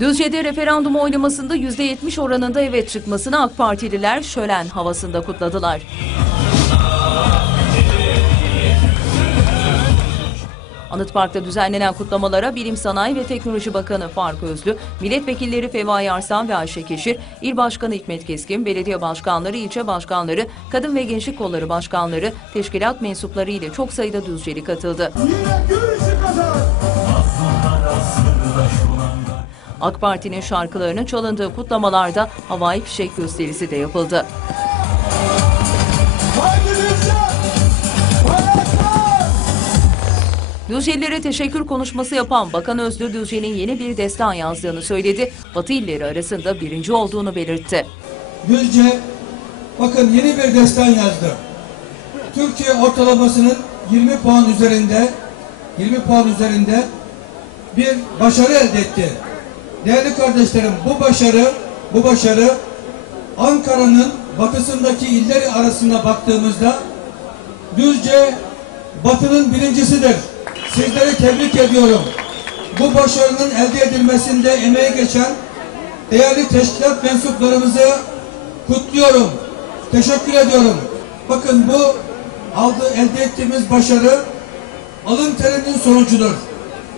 Düzce'de referandum oylamasında %70 oranında evet çıkmasını AK Partililer şölen havasında kutladılar. Anıt Park'ta düzenlenen kutlamalara Bilim Sanayi ve Teknoloji Bakanı Faruk Özlü, milletvekilleri Fevai Arslan ve Ayşe Keşir, İl Başkanı Hikmet Keskin, belediye başkanları, ilçe başkanları, kadın ve gençlik kolları başkanları, teşkilat mensupları ile çok sayıda Düzceli katıldı. AK Parti'nin şarkılarının çalındığı kutlamalarda havai fişek gösterisi de yapıldı. Düzcelilere teşekkür konuşması yapan Bakan Özlü Düzce'nin yeni bir destan yazdığını söyledi. Batı illeri arasında birinci olduğunu belirtti. Düzce bakın yeni bir destan yazdı. Türkiye ortalamasının 20 puan üzerinde 20 puan üzerinde bir başarı elde etti. Değerli kardeşlerim bu başarı bu başarı Ankara'nın batısındaki illeri arasında baktığımızda Düzce batının birincisidir. Sizleri tebrik ediyorum. Bu başarının elde edilmesinde emeği geçen değerli teşkilat mensuplarımızı kutluyorum. Teşekkür ediyorum. Bakın bu aldı elde ettiğimiz başarı alın terinin sonucudur.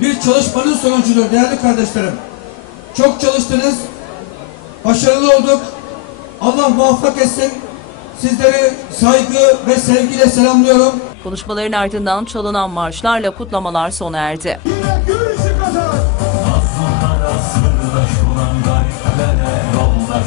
Bir çalışmanın sonucudur değerli kardeşlerim. Çok çalıştınız. Başarılı olduk. Allah muvaffak etsin. Sizleri saygı ve sevgiyle selamlıyorum. Konuşmaların ardından çalınan marşlarla kutlamalar sona erdi. Yoldaş